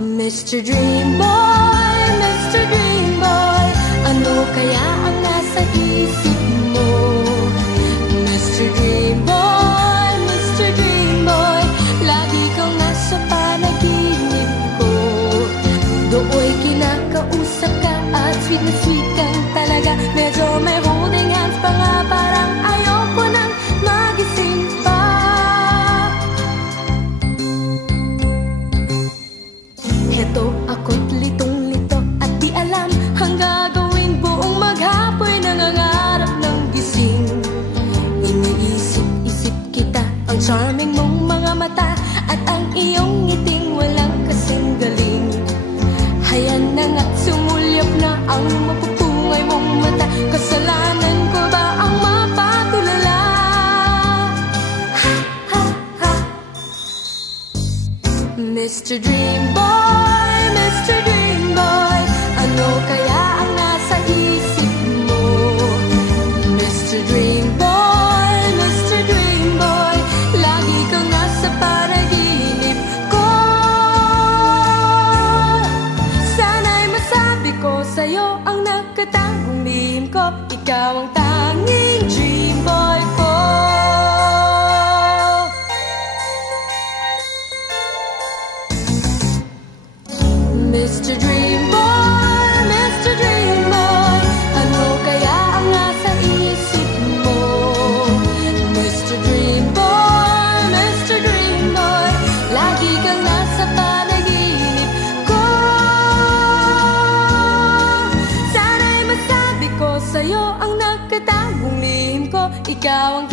Mr. Dream Boy, Mr. Dream Boy, ano kaya ang Heto ako't litong-lito at di alam Ang gagawin buong maghapon Nangangarap ng gising Iniisip-isip kita Ang charming mong mga mata At ang iyong ngiting walang kasing galing Hayan na nga't sumulyap na ang mapupungay mong mata Kasalanan ko ba ang mapatulala? Ha, ha, ha Mr. Dream Dream Boy Ano kaya ang nasa isip Mr. Dream Boy, Mr. Dream Boy Ano kaya ang nasa isip mo? Mr. Dream Boy, Mr. Dream Boy Lagi kang nasa panaginip ko Sana'y masabi ko sa'yo ang nakatagong lihim ko Ikaw ang